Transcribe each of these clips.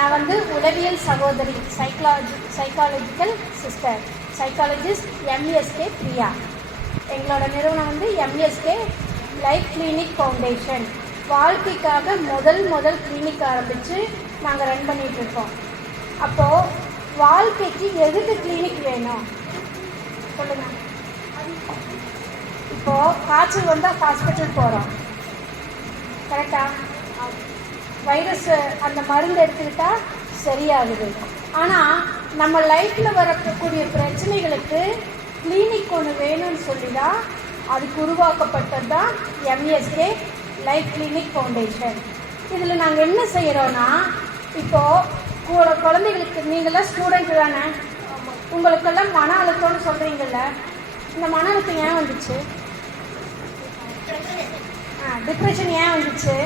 நான் வந்து உளவியல் சகோதரி, psychological sister, psychologist MSK Priya. எங்களோட நிறுவனம் வந்து எம்எஸ்கே லைஃப் கிளினிக் ஃபவுண்டேஷன். வாழ்க்கைக்காக முதல் கிளினிக் ஆரம்பித்து நாங்கள் ரன் பண்ணிகிட்ருக்கோம். அப்போது வாழ்க்கைக்கு எதுக்கு கிளினிக் வேணும் சொல்லுங்கள். இப்போது காய்ச்சல் வந்தால் ஹாஸ்பிட்டல் போகிறோம், கரெக்டாக? வைரஸ் அந்த மருந்து எடுத்துக்கிட்டால் சரியாகுது. ஆனால் நம்ம லைஃப்பில் வரக்கூடிய பிரச்சனைகளுக்கு கிளினிக் ஒன்று வேணும்னு சொல்லி தான் அதுக்கு உருவாக்கப்பட்டது தான் எம்எஸ்கே லைஃப் கிளினிக் ஃபவுண்டேஷன். இதில் நாங்கள் என்ன செய்கிறோன்னா, இப்போது குழந்தைகளுக்கு நீங்களாம் ஸ்டூடெண்ட் தானே, உங்களுக்கெல்லாம் மன அழுத்தம்னு சொல்கிறீங்கல்ல, இந்த மன அழுத்தம் ஏன் வந்துச்சு? டிப்ரெஷன் ஏன் வந்துச்சு?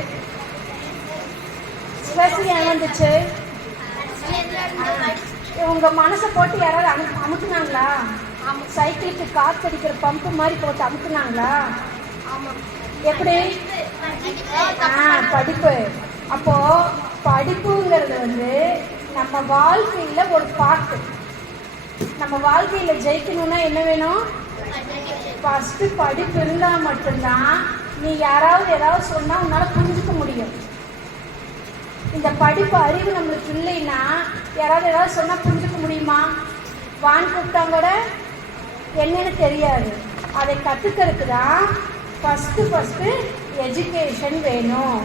ஸ்ட்ரெஸ் ஏன் வந்துச்சு? உங்கள் மனசை போட்டு யாராவது அமுக்குனாங்களா? சைக்கிளுக்கு காற்றடிக்கிற பம்பு மாதிரி போட்டு அமுக்குனாங்களா? எப்படி? படிப்பு. அப்போது படிப்புங்கிறது வந்து நம்ம வாழ்க்கையில் ஒரு பாட்டு. நம்ம வாழ்க்கையில் ஜெயிக்கணும்னா என்ன வேணும்? ஃபஸ்ட்டு படிப்பு இருந்தால் மட்டும்தான் நீ யாராவது ஏதாவது சொன்னால் உன்னால் புரிஞ்சுக்க முடியும். இந்த படிப்பு அறிவு நம்மளுக்கு இல்லைன்னா யாராவது ஏதாவது சொன்னால் புரிஞ்சுக்க முடியுமா? வான் கூப்பிட்டாங்க கூட என்னன்னு தெரியாது. அதை கற்றுக்கிறதுக்கு தான் ஃபஸ்ட்டு எஜுகேஷன் வேணும்.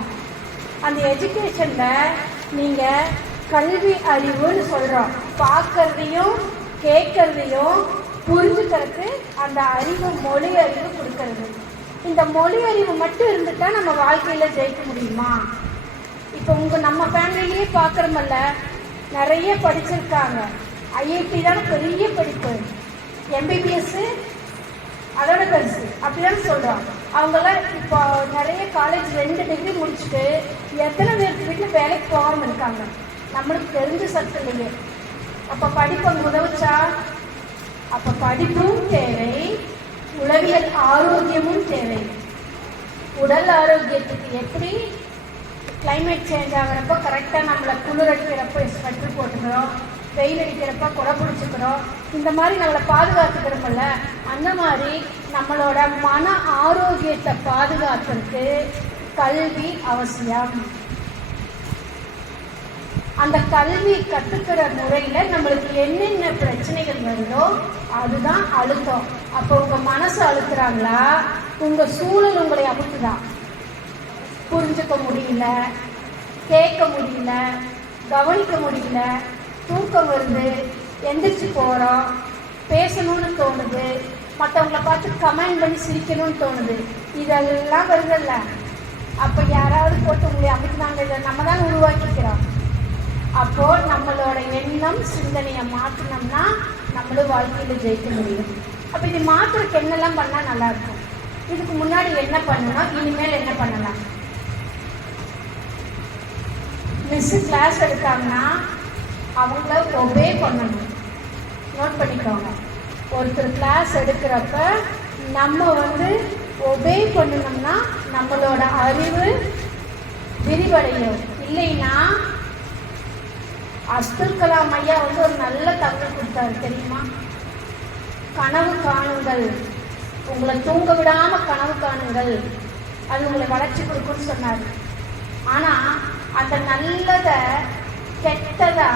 அந்த எஜுகேஷனில் நீங்கள் கல்வி அறிவுன்னு சொல்கிறோம். பார்க்கறதையும் கேட்கறதையும் புரிஞ்சுக்கிறதுக்கு அந்த அறிவு மொழி அறிவு கொடுக்கறது. இந்த மொழி அறிவு மட்டும் இருந்துட்டால் நம்ம வாழ்க்கையில் ஜெயிக்க முடியுமா? இப்போ நம்ம ஃபேமிலியிலேயே பார்க்குறோமல்ல, நிறைய படிச்சிருக்காங்க. ஐஐடி தானே பெரிய படிப்பு, எம்பிபிஎஸ்ஸு அதோட பெருசு அப்படிதான் சொல்கிறோம். அவங்களாம் இப்போ நிறைய காலேஜ் 2 டிகிரி முடிச்சுட்டு எத்தனை பேருக்கு வீட்டில் வேலைக்கு போகாமல் இருக்காங்க, நம்மளுக்கு தெரிஞ்ச சத்துலையே. அப்போ படிப்பை உதவுச்சா? அப்போ படிப்பும் தேவை, உளவியல் ஆரோக்கியமும் தேவை. உடல் ஆரோக்கியத்துக்கு எப்படி கிளைமேட் சேஞ்ச் ஆகிறப்போ கரெக்டாக நம்மளை குளிர் அடிக்கிறப்போ ஸ்வெட்டர் போட்டுக்கிறோம், வெயில் அடிக்கிறப்ப கொடை பிடிச்சிக்கிறோம், இந்த மாதிரி நம்மளை பாதுகாத்துக்கிறோம்ல, அந்த மாதிரி நம்மளோட மன ஆரோக்கியத்தை பாதுகாக்கிறதுக்கு கல்வி அவசியம். அந்த கல்வி கற்றுக்கிற முறையில் நம்மளுக்கு என்னென்ன பிரச்சனைகள் வருதோ அதுதான் அழுத்தம். அப்போ உங்கள் மனசு அழுத்துறாங்களா, உங்கள் சூழல் உங்களை அழுத்துதான்? புரிஞ்சுக்க முடியல, கேட்க முடியல, கவனிக்க முடியல, தூக்கம் வருது, எந்திரிச்சு போகிறோம், பேசணும்னு தோணுது, மற்றவங்களை பார்த்து கமெண்ட் பண்ணி சிரிக்கணும்னு தோணுது, இதெல்லாம் வருதில்ல. அப்போ யாராவது போட்டு உங்களை அமைக்கினாங்க, இதை நம்ம தான் உருவாக்கிக்கிறோம். அப்போது நம்மளோட எண்ணம் சிந்தனையை மாற்றினோம்னா நம்மளும் வாழ்க்கையில் ஜெயிக்க முடியும். அப்போ இது மாற்றுறதுக்கு என்னெல்லாம் பண்ணால் நல்லாயிருக்கும்? இதுக்கு முன்னாடி என்ன பண்ணணும், இனிமேல் என்ன பண்ணலாம்? மிஸ்ஸு கிளாஸ் எடுத்தாங்கன்னா அவங்கள ஒபே பண்ணணும். நோட் பண்ணிக்கோங்க. ஒருத்தர் கிளாஸ் எடுக்கிறப்ப நம்ம வந்து ஒபே பண்ணணும்னா நம்மளோட அறிவு விரிவடையும். இல்லைன்னா அப்துல் கலாம் ஐயா வந்து ஒரு நல்ல தகவல் கொடுத்தாரு தெரியுமா? கனவு காணுங்கள், உங்களை தூங்க விடாமல் கனவு காணுங்கள், அது உங்களை வளர்ச்சி கொடுக்குன்னு சொன்னார். ஆனால் அந்த நல்லதை கெட்டதா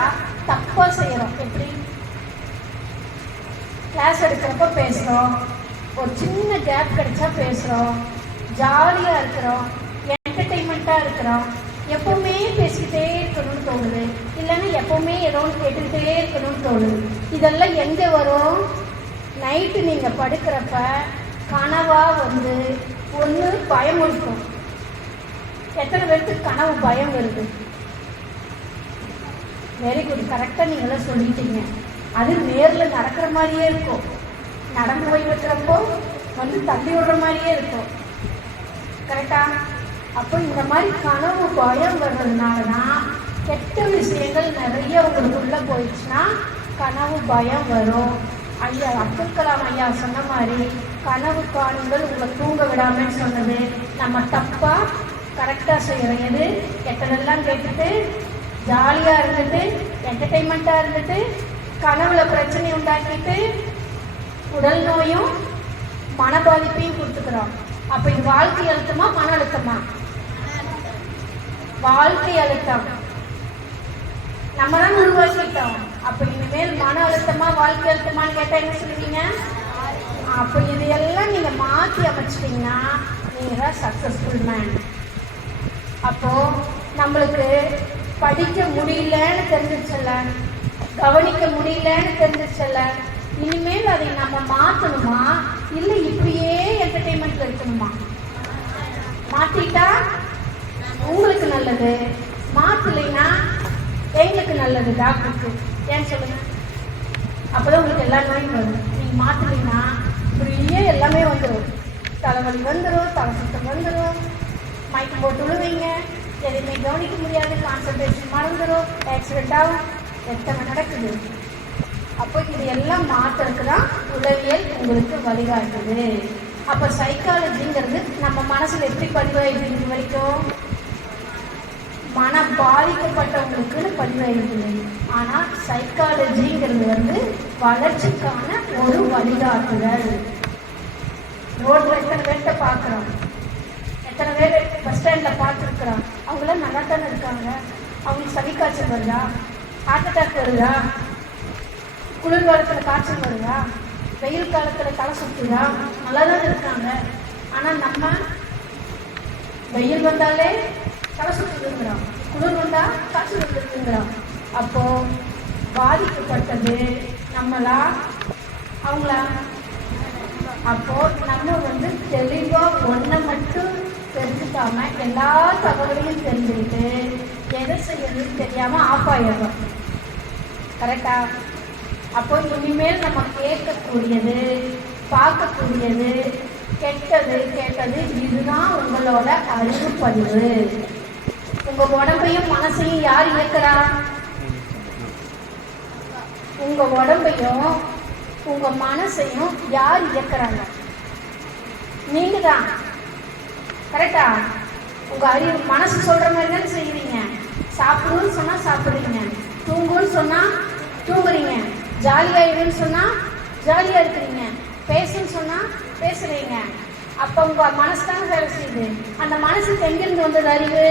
தப்பாக செய்கிறோம். எப்படி? கிளாஸ் எடுக்கிறப்ப பேசுகிறோம், ஒரு சின்ன கேப் கிடைச்சா பேசுகிறோம், ஜாலியாக இருக்கிறோம், என்டர்டெயின்மெண்ட்டாக இருக்கிறோம், எப்போவுமே பேசிக்கிட்டே இருக்கணும்னு தோணுது, இல்லைன்னா எப்போவுமே ஏதோ ஒன்று கேட்டுக்கிட்டே இருக்கணும்னு தோணுது. இதெல்லாம் எங்கே வரும்? நைட்டு நீங்கள் படுக்கிறப்ப கனவாக வந்து ஒன்று பயம் இருக்கும். எத்தனை பேருக்கு கனவு பயம் வருது? வெரி குட், கரெக்டாக நீங்களாம் சொல்லிட்டீங்க. அது நேரில் நடக்கிற மாதிரியே இருக்கும், நடந்து போய் வைக்கிறப்போ வந்து தள்ளி விடுற மாதிரியே இருக்கும், கரெக்டா? அப்போ இந்த மாதிரி கனவு பயம் வர்றதுனால தான் கெட்ட விஷயங்கள் நிறைய உங்களுக்குள்ளே போயிடுச்சுன்னா கனவு பயம் வரும். ஐயா அப்துல் கலாம் ஐயா சொன்ன மாதிரி கனவு காணுங்கள் உங்களை தூங்க விடாமன்னு சொன்னது நம்ம தப்பாக கரெக்டாக செய்கிறோம். எது கெட்டதெல்லாம் கேட்டுட்டு ஜாலியாக இருந்துட்டு என்டர்டெயின்மெண்ட்டாக இருந்துட்டு கனவுல பிரச்சனை உண்டாக்கிட்டு உடல் நோயும் மன பாதிப்பையும் கொடுத்துக்கிறோம். அப்போ இது வாழ்க்கை அழுத்தமா மன அழுத்தமா? வாழ்க்கை அழுத்தம். நம்ம தான் உருவாக்கிட்டோம். அப்போ இனிமேல் மன அழுத்தமா வாழ்க்கை அழுத்தமான்னு கேட்டால் என்ன சொல்லுவீங்க? அப்போ இதையெல்லாம் நீங்கள் மாற்றி அமைச்சிட்டிங்கன்னா நீங்கள் தான் சக்ஸஸ்ஃபுல் மேன். அப்போது நம்மளுக்கு படிக்க முடியலன்னு தெரிஞ்சிச்சல்ல, கவனிக்க முடியலன்னு தெரிஞ்சிச்சல்ல, இனிமேல் அதை நம்ம மாற்றணுமா இல்லை இப்படியே என்டர்டெயின்மெண்ட்ல இருக்கணுமா? மாற்றிட்டா உங்களுக்கு நல்லது, மாற்றலைன்னா எங்களுக்கு நல்லது, டாக்டருக்கு. ஏன்னு சொல்லுங்க. அப்போதான் உங்களுக்கு எல்லா நோயும் வரும். நீங்கள் மாற்றலைன்னா இப்படியே எல்லாமே வந்துடும். தலைவலி வந்துடும், தலை சுத்தம் வந்துடும், மயக்கம் போட்டு விழுவீங்க, எதையுமே கவனிக்க முடியாது, கான்சன்ட்ரேஷன் மறந்துடும், ஆக்சிடென்ட் ஆகும், எத்தனை நடக்குது. அப்போ இது எல்லாம் மாற்றுறதுக்கு தான் உளவியல் உங்களுக்கு வழிகாட்டுது. அப்போ சைக்காலஜிங்கிறது நம்ம மனசில் எப்படி பதிவாயிடுது? இது வரைக்கும் மனம் பாதிக்கப்பட்டவங்களுக்குன்னு பதிவாயிடுது. ஆனால் சைக்காலஜிங்கிறது வளர்ச்சிக்கான ஒரு வழிகாட்டுதல். ரோட்டில் எத்தனை பேர்கிட்ட பார்க்குறோம், எத்தனை பேர் பஸ் ஸ்டாண்டில் பார்த்துருக்குறோம். அவங்களாம் நல்லா தானே இருக்காங்க. அவங்களுக்கு சளி காய்ச்சல் வருதா, ஹார்ட் அட்டாக் வருதா, குளிர் காலத்தில் காய்ச்சல் வருதா, வெயில் காலத்தில் தலை சுற்றுதா, நல்லா தான் இருக்காங்க. ஆனால் நம்ம வெயில் வந்தாலே தலை சுற்றுதுங்கிறோம், குளிர் வந்தால் காய்ச்சல் வந்துருக்குங்கிறோம். அப்போது பாதிக்கப்பட்டது நம்மளா அவங்களா? அப்போது நம்ம தெளிவாக ஒன்றை மட்டும் தெரிஞ்சுக்காம எல்லா தகவலையும் தெரிஞ்சுக்கிட்டு எதை செய்யறதுன்னு தெரியாமல் ஆஃப் ஆயிடுறோம். கரெக்டா? அப்போ இனிமேல் நம்ம கேட்கக்கூடியது, பார்க்கக்கூடியது, கேட்டது இதுதான் உங்களோட அறிவு பதிவு. உங்க உடம்பையும் மனசையும் யார் இயக்குறா? உங்க உடம்பையும் உங்க மனசையும் யார் இயக்குறாங்க? நீங்க தான். கரெக்டா? உங்க அறிவு மனசு சொல்ற மாதிரி தானே செய்வீங்க. சாப்பிடுன்னு சொன்னா சாப்பிடுறீங்க, தூங்குன்னு சொன்னா தூங்குறீங்க, ஜாலியாயிடுன்னு சொன்னா ஜாலியா இருக்கிறீங்க, பேசுன்னு சொன்னா பேசுறீங்க. அப்ப உங்க மனசு தானே வேலை செய்யுது. அந்த மனசுக்கு எங்கிருந்து வந்தது அறிவு?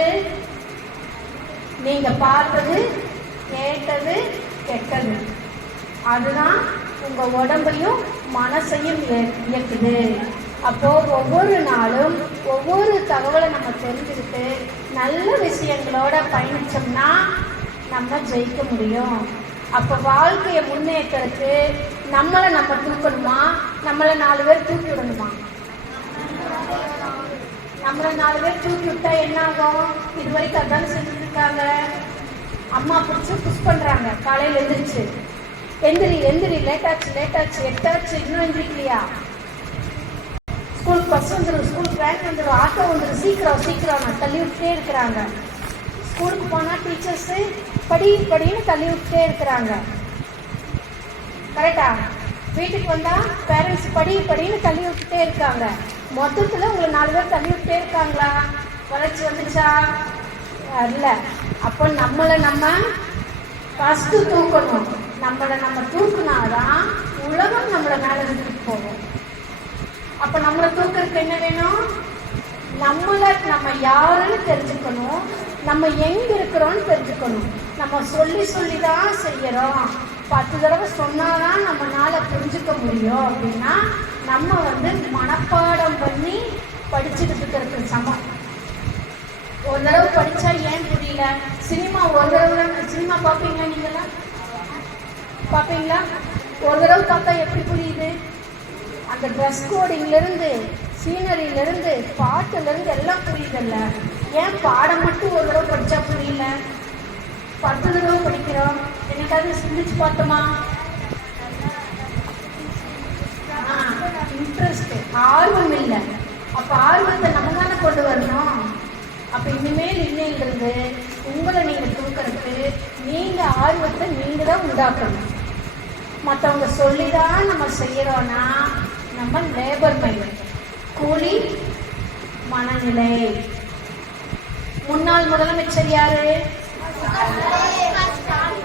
நீங்க பார்த்தது, கேட்டது, கெட்டது, அதுதான் உங்க உடம்பையும் மனசையும் இயக்குது. அப்போ ஒவ்வொரு நாளும் ஒவ்வொரு தகவலை நம்ம தெரிஞ்சுக்கிட்டு நல்ல விஷயங்களோட பயணிச்சோம்னா நம்ம ஜெயிக்க முடியும். அப்போ வாழ்க்கையை முன்னேற்றத்துக்கு நம்மளை நம்ம தூக்கணுமா, நம்மளை 4 பேர் தூக்கி விடணுமா? நம்மளை 4 பேர் தூக்கி விட்டா என்ன ஆகும்? இது வரைக்கும் அதான செஞ்சுட்டு இருக்காங்க. அம்மா பிடிச்சி புஷ் பண்றாங்க, காலையில் எந்திரிச்சு எந்திரி லேட்டாச்சு 8ஆச்சு இன்னும் எந்திரிக்கலையா, ஸ்கூலுக்கு பஸ் வந்துடும், ஸ்கூலுக்கு வேன் வந்துடும், ஆட்டோ வந்துடும், சீக்கிரம் தள்ளி விட்டுட்டே இருக்கிறாங்க. ஸ்கூலுக்கு போனால் டீச்சர்ஸு படின்னு தள்ளி விட்டுட்டே இருக்கிறாங்க. கரெக்டா? வீட்டுக்கு வந்தால் பேரண்ட்ஸ் படின்னு தள்ளி விட்டுட்டே இருக்காங்க. மொத்தத்தில் உங்களை 4 பேர் தள்ளி விட்டுட்டே இருக்காங்களா? வளர்ச்சி வந்துச்சா? இல்லை. அப்போ நம்மளை நம்ம ஃபஸ்ட்டு தூக்கணும். நம்மளை நம்ம தூக்குனாதான் உலகம் நம்மளை மேலே எடுத்துட்டு போகும். அப்போ நம்மளை தூக்கிறதுக்கு என்ன வேணும்? நம்ம யாருன்னு தெரிஞ்சுக்கணும், நம்ம எங்கே இருக்கிறோன்னு தெரிஞ்சுக்கணும். நம்ம சொல்லி தான் செய்யறோம், 10 தடவை சொன்னாதான் நம்மளால புரிஞ்சுக்க முடியும் அப்படின்னா நம்ம மனப்பாடம் பண்ணி படிச்சுக்கிட்டு இருக்கிறதுக்கு சமம். ஒரு தடவை படிச்சா ஏன் புரியல? சினிமா ஒரு தடவை சினிமா பார்ப்பீங்களா? நீங்களாம் பார்ப்பீங்களா? ஒரு தடவை பார்த்தா எப்படி புரியுது? அந்த ட்ரெஸ் கோடிங்லேருந்து, சீனரியிலேருந்து, பாட்டுலேருந்து எல்லாம் புரியுதல்ல. ஏன் பாடம் மட்டும் ஒரு தடவை படித்தா புரியல? 10 தடவை படிக்கிறோம், என்னைக்காவது சிந்திச்சு பார்த்தோமா? இன்ட்ரெஸ்ட், ஆர்வம் இல்லை. அப்போ ஆர்வத்தை நம்ம தானே கொண்டு வரணும். அப்போ இனிமேல் இல்லைங்கிறது உங்களை நீங்கள் தூக்கிறதுக்கு நீங்கள் ஆர்வத்தை நீங்கள் தான் உண்டாக்கணும். மற்றவங்க சொல்லி தான் நம்ம செய்கிறோன்னா நம்ம லேபர் மைண்ட், கூலி மனநிலை. முன்னாள் முதலமைச்சர் யாரு?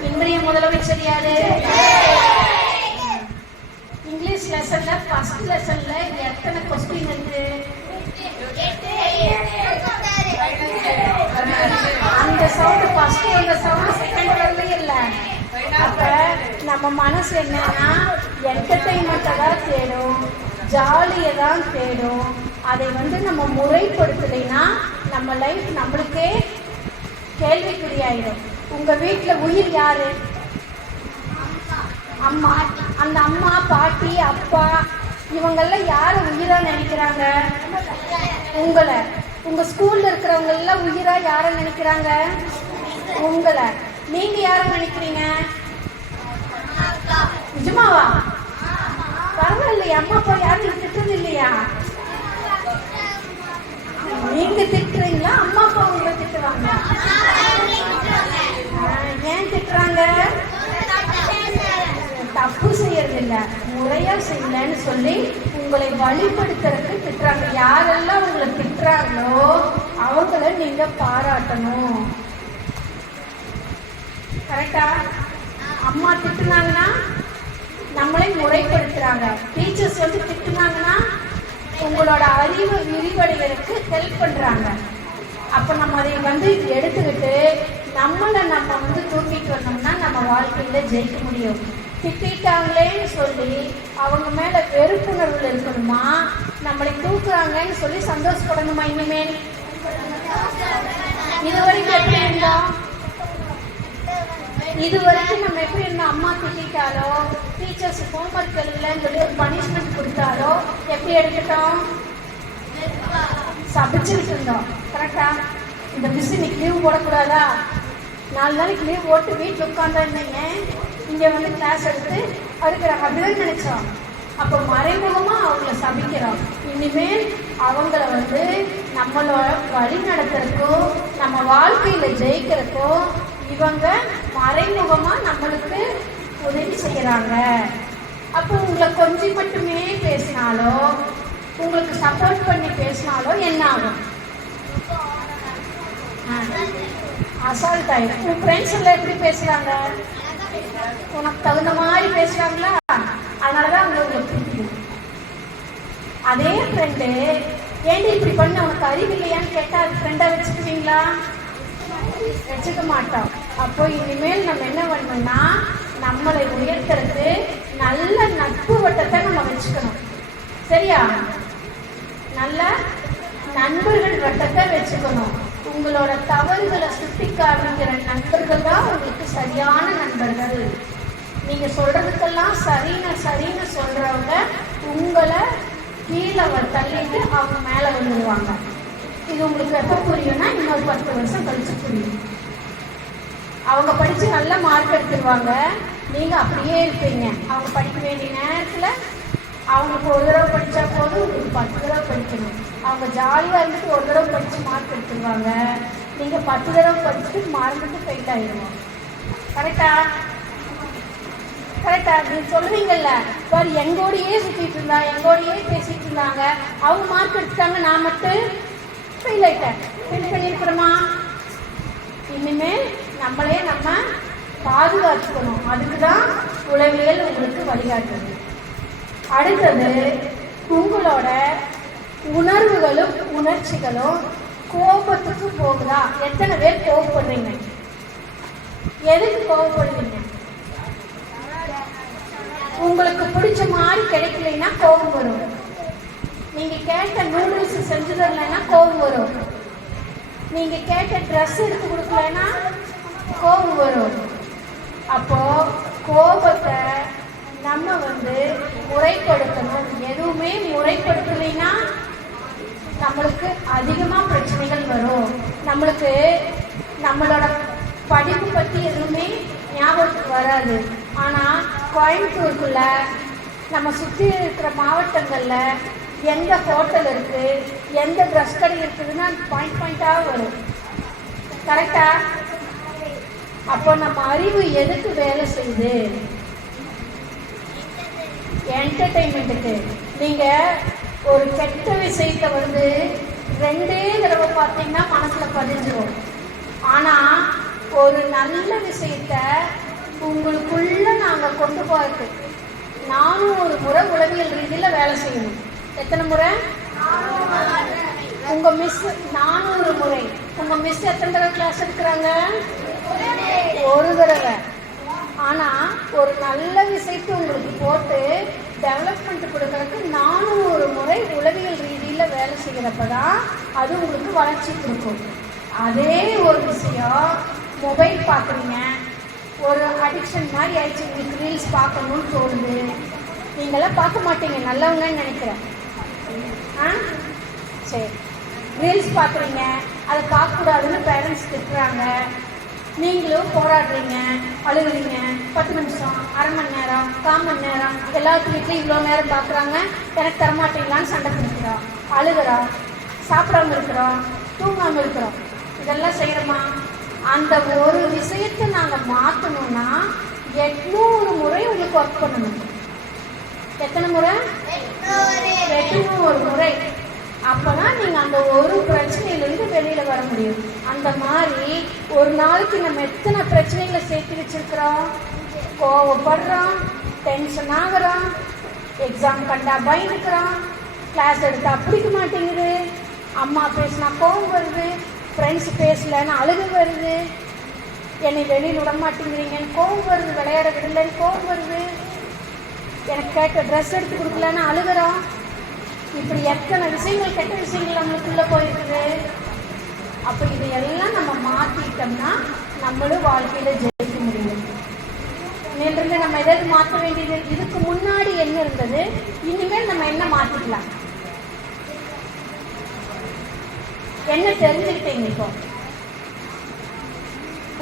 இன்றைய முதலமைச்சர் யாரு? இங்கிலீஷ் லெசன்ல ஃபர்ஸ்ட் லெசன்ல எத்தனை கொஸ்டின் இருக்கு? அந்த சவுண்ட் ஃபர்ஸ்ட் வந்த சவுண்ட் செகண்ட் வரல இல்ல. அப்ப நம்ம மனசு என்னன்னா என்டர்டைன்மெண்ட்டை தான் தேடும், ஜாலியை தான் தேடும். அதை நம்ம முறைப்படுத்தலைன்னா நம்ம லைஃப் நம்மளுக்கே கேள்விக்குறியாயிடும். உங்க வீட்டுல உயிர் யாரு? அம்மா. அந்த அம்மா, பாட்டி, அப்பா இவங்கெல்லாம் யார உயிரா நினைக்கிறாங்க? உங்களை. உங்க ஸ்கூல்ல இருக்கிறவங்க எல்லாம் உயிரா யார நினைக்கிறாங்க? உங்களை. நீங்க யார நினைக்கிறீங்க? நிஜமாவா? பரவாயில்லையா? அம்மா அப்பா யாரும் திட்டுறது இல்லையா? நீங்க திட்டுறீங்களா? அம்மா அப்பா உங்களை திட்டுவாங்க? ஏன் திட்டுறாங்க? தப்பு செய்யறது இல்ல, முறையா செய்யலன்னு சொல்லி உங்களை வழிபடுத்துறதுக்கு திட்டுறாங்க. யாரெல்லாம் உங்களை திட்டுறாங்களோ அவங்கள நீங்க பாராட்டணும். கரெக்டா? அம்மா திட்டுனாங்கன்னா நம்மளை முறைப்படுத்துறாங்க. டீச்சர்ஸ் திட்டுனாங்கன்னா உங்களோட அறிவு விரிவடைகிறதுக்கு ஹெல்ப் பண்றாங்க. அப்ப நம்ம அதை எடுத்துக்கிட்டு நம்மளை நம்ம தூக்கிட்டு வந்தோம்னா நம்ம வாழ்க்கையில ஜெயிக்க முடியும். திட்டாங்களேன்னு சொல்லி அவங்க மேல வெறுப்புணர்வுல இருக்கணுமா, நம்மளை தூக்குறாங்கன்னு சொல்லி சந்தோஷப்படணுமா? இனிமேல் இதுவரைக்கும் எப்படி இருந்தோம்? இதுவரைக்கும் நம்ம எப்படி இருந்தோம்? அம்மா திட்டாலோ, டீச்சர்ஸ் ஹோம்ஒர்க் எழுதலன்னு சொல்லி ஒரு பனிஷ்மெண்ட் கொடுத்தாலோ எப்படி எடுத்துட்டோம்? சபிச்சுட்டு இருந்தோம். கரெக்டா? இந்த மிஸ் இன்னைக்கு லீவ் போடக்கூடாதா, 4 நாளைக்கு லீவ் போட்டு வீட்டில் உட்காந்தா இருந்தீங்க, இங்க கிளாஸ் எடுத்து அடுக்கிறாங்க அப்படின்னு நினைச்சோம். அப்ப மறைமுகமா அவங்கள சபிக்கிறோம். இனிமேல் அவங்கள நம்மளோட வழி நடத்துறதுக்கும் நம்ம வாழ்க்கையில ஜெயிக்கிறதுக்கும் இவங்க மறைமுகமா நம்மளுக்கு உதவி செய்யறாங்க. அப்போ உங்களை கொஞ்சம் மட்டுமே பேசினாலோ, உங்களுக்கு சப்போர்ட் பண்ணி பேசினாலோ என்ன ஆகும்? அசால்ட் ஆயிடும். உன் ஃப்ரெண்ட்ஸ் எல்லாம் எப்படி பேசுறாங்க? உனக்கு தகுந்த மாதிரி பேசுறாங்களா? அதனாலதான் உங்களுக்கு பிடிக்கும். அதே ஃப்ரெண்டு ஏன்டி இப்படி பண்ண, உனக்கு அறிவு இல்லையான்னு கேட்டா அது ஃப்ரெண்டா வச்சுக்குவீங்களா? வச்சுக்க மாட்டோம். அப்போ இனிமேல் நம்ம என்ன பண்ணணும்னா நம்மளை உயர்த்துறது நல்ல நட்பு வட்டத்தை நம்ம வச்சுக்கணும். சரியா? நல்ல நண்பர்கள் வட்டத்தை வச்சுக்கணும். உங்களோட தவறுகளை சுட்டி காமிக்கிற நண்பர்கள் தான் உங்களுக்கு சரியான நண்பர்கள். நீங்க சொல்றதுக்கெல்லாம் சரின்னு சொல்றவங்க உங்களை கீழே தள்ளிட்டு அவங்க மேல வந்துடுவாங்க. இது உங்களுக்கு எப்ப புரியும்னா இன்னொரு 10 வருஷம் கழிச்சு புரியும். அவங்க படிச்சு நல்ல மார்க் எடுத்துருவாங்க, நீங்க அப்படியே இருப்பீங்க. அவங்க படிக்க வேண்டிய நேரத்துல அவங்களுக்கு ஒரு தடவை படிச்சா போதும், உங்களுக்கு 10 தடவை படிக்கணும். அவங்க ஜாலியா இருந்துட்டு ஒரு தடவை படிச்சு மார்க் எடுத்துருவாங்க, நீங்க 10 தடவை படிச்சுட்டு மறந்துட்டு ஃபெயில் ஆயிடுவோம். கரெக்டா? கரெக்டா? நீங்க சொல்றீங்கல்ல, பாரு எங்கோடையே சுத்திட்டு இருந்தா, எங்கோடையே பேசிட்டு இருந்தாங்க, அவங்க மார்க் எடுத்துட்டாங்க, நான் மட்டும் ஃபெயில் ஆயிட்டேன். ஃபெயில் பண்ணியிருக்கிறோமா? இனிமேல் நம்மளே நம்ம பாதுகாத்துக்கணும். அதுக்குதான் உளவியல் உங்களுக்கு வழிகாட்டுது. அடுத்தது, உங்களோட உணர்வுகளும் உணர்ச்சிகளும் கோபத்துக்கு போகுதா? எத்தனை பேர் கோபப்படுறீங்க? எதுக்கு கோபப்படுவீங்க? உங்களுக்கு பிடிச்ச மாதிரி கிடைக்கலைன்னா கோபம் வரும். நீங்க கேட்ட நூடுல்ஸ் செஞ்சு தரலைன்னா கோபம் வரும். நீங்க கேட்ட ட்ரெஸ் எடுத்து கொடுக்கலன்னா கோபம் வரும். அப்போ கோபத்தை நம்ம முறைப்படுத்தணும். எதுவுமே முறைப்படுத்தலைன்னா நம்மளுக்கு அதிகமா பிரச்சனைகள் வரும். நம்மளுக்கு நம்மளோட படிப்பு பத்தி எதுவுமே ஞாபகத்துக்கு வராது. ஆனா கோயம்புத்தூருக்குள்ள நம்ம சுற்றி இருக்கிற மாவட்டங்கள்ல எந்த ஹோட்டல் இருக்கு, எந்த ட்ரெஸ் கடை இருக்குதுன்னா பாயிண்டா வரும். கரெக்டா? அப்போ நம்ம அறிவு எதுக்கு வேலை செய்யுது? என்டர்டைன்மெண்ட்டுக்கு. நீங்க ஒரு கெட்ட விஷயத்தை 2 தடவை பார்த்தீங்கன்னா மனசுல பதிஞ்சிடும். ஆனா ஒரு நல்ல விஷயத்த உங்களுக்குள்ள நாங்கள் கொண்டு போகிறது 400 முறை உளவியல் ரீதியில் வேலை செய்யணும். எத்தனை முறை? உங்க மிஸ் 400 முறை. உங்க மிஸ் எத்தனை தடவை கிளாஸ் எடுக்கிறாங்க? ஒரு தடவை. ஆனா ஒரு நல்ல விஷயத்தை உங்களுக்கு போட்டு டெவலப்மெண்ட் கொடுக்கறதுக்கு 400 முறை உளவியல் ரீதியில் வேலை செய்கிறப்பதான் அது உங்களுக்கு வளர்ச்சி கொடுக்கும். அதே ஒரு விஷயம் மொபைல் பார்க்குறீங்க, ஒரு அடிக்ஷன் மாதிரி ஆயிடுச்சு, உங்களுக்கு ரீல்ஸ் பார்க்கணும்னு தோணுது. நீங்களாம் பார்க்க மாட்டீங்க, நல்லவங்கன்னு நினைக்கிறேன். சரி, ரீல்ஸ் பார்க்குறீங்க, அதை பார்க்கக்கூடாதுன்னு பேரண்ட்ஸ் திட்டுறாங்க, நீங்களும் போராடுறீங்க, அழுகுறீங்க. 10 நிமிஷம், அரை மணி நேரம், 1/4 மணி நேரம், எல்லாத்து வீட்லையும் இவ்வளோ நேரம் பார்க்குறாங்க, எனக்கு தரமாட்டீங்களான்னு சண்டை பிடிக்கிறோம், அழுகிறோம், சாப்பிடாம இருக்கிறோம், தூங்காமல் இருக்கிறோம். இதெல்லாம் செய்கிறோமா? அந்த ஒரு விஷயத்தை நாங்கள் மாற்றணும்னா 800 முறை உங்களுக்கு ஒர்க் பண்ணணும். எத்தனை முறை? 800 முறை. அப்போதான் நீங்கள் அந்த ஒரு பிரச்சனையிலேருந்து வெளியில் வர முடியும். அந்த மாதிரி ஒரு நாளைக்கு நம்ம எத்தனை பிரச்சனைகளை சேர்த்து வச்சிருக்கிறோம்? கோவப்படுறோம், டென்ஷன் ஆகிறோம், எக்ஸாம் கண்டா பயந்துக்கிறோம், கிளாஸ் எடுத்தால் பிடிக்க மாட்டேங்குது, அம்மா பேசினா கோவம் வருது, ஃப்ரெண்ட்ஸ் பேசலன்னு அழுகு வருது, என்னை வெளியில் விட மாட்டேங்கிறீங்கன்னு கோவம் வருது, விளையாட விடலன்னு கோவம் வருது, எனக்கு கேட்ட ட்ரெஸ் எடுத்து கொடுக்கலன்னு அழுகிறோம். இப்படி எத்தனை விஷயங்கள், கெட்ட விஷயங்கள் நம்மளுக்குள்ளே போயிருக்குது. அப்போ இதையெல்லாம் நம்ம மாற்றிட்டோம்னா நம்மளும் வாழ்க்கையில் ஜெயிக்க முடியும். நேற்று நம்ம எதாவது மாற்ற வேண்டியது, இதுக்கு முன்னாடி என்ன இருந்தது, இனிமேல் நம்ம என்ன மாற்றிக்கலாம், என்ன தெரிஞ்சுக்கிட்டீங்க? இப்போ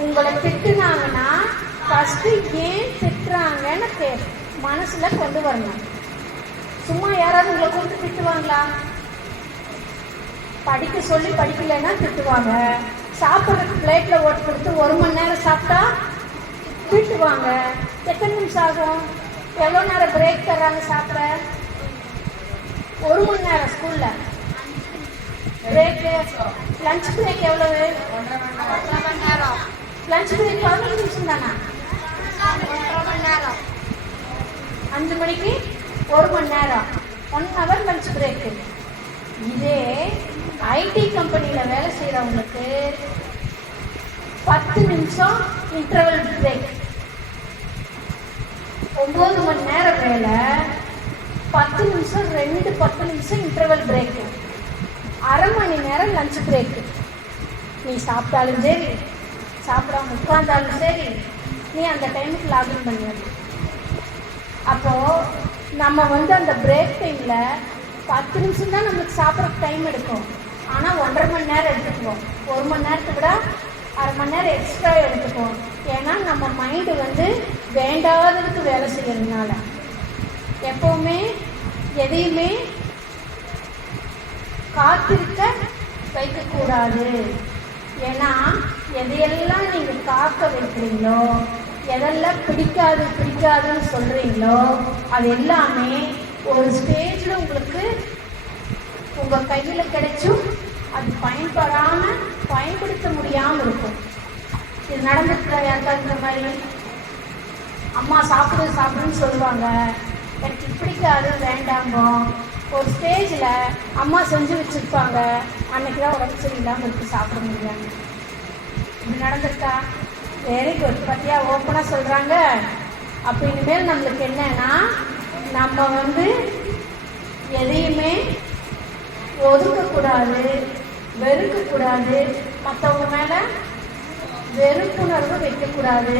உங்களை திட்டுனாங்கன்னா ஃபஸ்ட்டு ஏன் திட்டுறாங்கன்னு மனசில் கொண்டு வரணும். சும்மா யாராவது உங்களை கூப்பிட்டு திட்டுவாங்களா? படிக்க சொல்லி படிக்கலைன்னா திட்டுவாங்க. சாப்பிட்றதுக்கு பிளேட்டில் ஓட்டு கொடுத்து 1 மணி நேரம் சாப்பிட்டா திட்டுவாங்க. எத்தனை நிமிஷம் ஆகும்? எவ்வளோ நேரம் பிரேக் தர்றாங்க சாப்பிட? 1 மணி நேரம். ஸ்கூலில் பிரேக்கு, லஞ்ச் பிரேக் எவ்வளவு? 1.5 மணி நேரம். லஞ்ச் பிரேக் 15 நிமிஷம் தானா? 1.5 மணி நேரம். 5 மணிக்கு 1 மணி நேரம், 1 ஹவர் லஞ்ச் பிரேக்கு. இதே ஐடி கம்பெனியில் வேலை செய்கிறவங்களுக்கு 10 நிமிஷம் இன்டர்வல் பிரேக். 9 மணி நேரம் வேலை, 10 நிமிஷம் 10 நிமிஷம் இன்டர்வல் பிரேக்கு, அரை மணி நேரம் லஞ்ச் பிரேக்கு. நீ சாப்பிட்டாலும் சரி, சாப்பிடாம உட்கார்ந்தாலும் சரி, நீ அந்த டைமுக்கு லாகின் பண்ணுவது. அப்போது நம்ம அந்த பிரேக் டைமில் 10 நிமிஷம் தான் நம்மளுக்கு சாப்பிட்றதுக்கு டைம் எடுக்கும். ஆனால் 1.5 மணி நேரம் எடுத்துக்குவோம். 1 மணி நேரத்தை விட அரை மணி நேரம் எக்ஸ்ட்ரா எடுத்துக்குவோம். ஏன்னா நம்ம மைண்டு வேண்டாததுக்கு வேலை செய்யறதுனால. எப்போவுமே எதையுமே காத்திருக்க வைக்கக்கூடாது. ஏன்னா எதையெல்லாம் நீங்கள் காக்க வைக்கிறீங்களோ, எதெல்லாம் பிடிக்காதுன்னு சொல்கிறீங்களோ, அது எல்லாமே ஒரு ஸ்டேஜில் உங்களுக்கு உங்கள் கையில் கிடைச்சும் அது பயன்படுத்த முடியாமல் இருக்கும். இது நடந்துட்டு யாருக்காவது இந்த மாதிரி அம்மா சாப்பிடுன்னு சொல்லுவாங்க, எனக்கு பிடிக்காது வேண்டாம்போ. ஒரு ஸ்டேஜில் அம்மா செஞ்சு வச்சுருப்பாங்க, அன்னைக்கு தான் உடம்பு சரியில்லாமல் இருக்கு, சாப்பிட முடியாது. இது நடந்துருக்கா? Very good. பற்றியா ஓப்பனாக சொல்கிறாங்க. அப்போ இனிமேல் நம்மளுக்கு என்னன்னா, நம்ம எதையுமே ஒதுக்கக்கூடாது, வெறுக்கக்கூடாது, மற்றவங்க மேலே வெறுப்புணர்வு வைக்கக்கூடாது,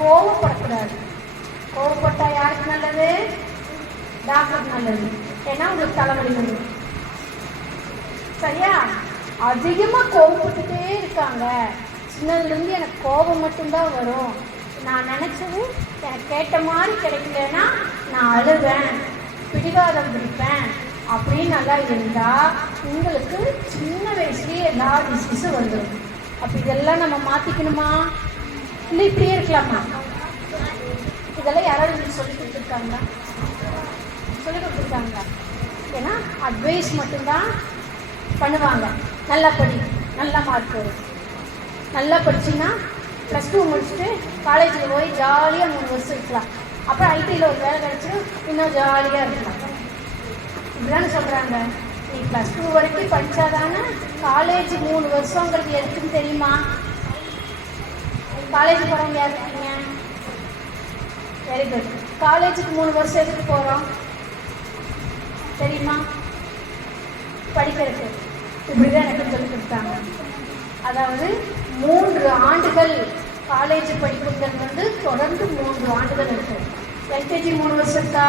கோவப்படக்கூடாது. கோவப்பட்டால் யாருக்கு நல்லது? டாக்டருக்கு நல்லது. ஏன்னா உங்களுக்கு தலைவலி வரும். சரியா? அதிகமாக கோவப்பட்டுட்டே இருக்காங்க, சின்னதுலேருந்து எனக்கு கோபம் மட்டும்தான் வரும், நான் நினச்சது எனக்கு கேட்ட மாதிரி கிடைக்கலன்னா நான் அழுவேன், பிடிவாதம் பிடிப்பேன் அப்படின்னு நல்லா இருந்தால் உங்களுக்கு சின்ன வயசுலேயே எல்லா டிசீஸும் வந்துடும். அப்போ இதெல்லாம் நம்ம மாற்றிக்கணுமா, இல்லை இப்படியே இருக்கலாமா? இதெல்லாம் யாராவது உங்களுக்கு சொல்லி கொடுத்துருக்காங்களா? ஏன்னா அட்வைஸ் மட்டும்தான் பண்ணுவாங்க. நல்லா படி, நல்லா மார்க் வரும், நல்லா படிச்சுன்னா +2 முடிச்சுட்டு காலேஜில் போய் ஜாலியாக 3 வருஷம் இருக்கலாம். அப்புறம் ஐடியில் ஒரு வேலை கிடச்சிடும், இன்னும் ஜாலியாக இருக்கலாம். இப்படிதானே சொல்கிறாங்க. நீ +2 வரைக்கும் படித்தாதானே காலேஜ் 3 வருஷங்கிறது எதுக்குன்னு தெரியுமா? காலேஜ் போகிறவங்க யார் இருக்கீங்க? Very good. காலேஜுக்கு 3 வருஷம் எதுக்கு போகிறோம் தெரியுமா? படிக்கிறதுக்கு. இப்படிதான் எனக்கு சொல்லி கொடுத்தாங்க. அதாவது 3 ஆண்டுகள் காலேஜ் படிப்புகள் வந்து தொடர்ந்து 3 ஆண்டுகள் இருக்கு. எல்கேஜி 3 வருஷம் இருக்கா,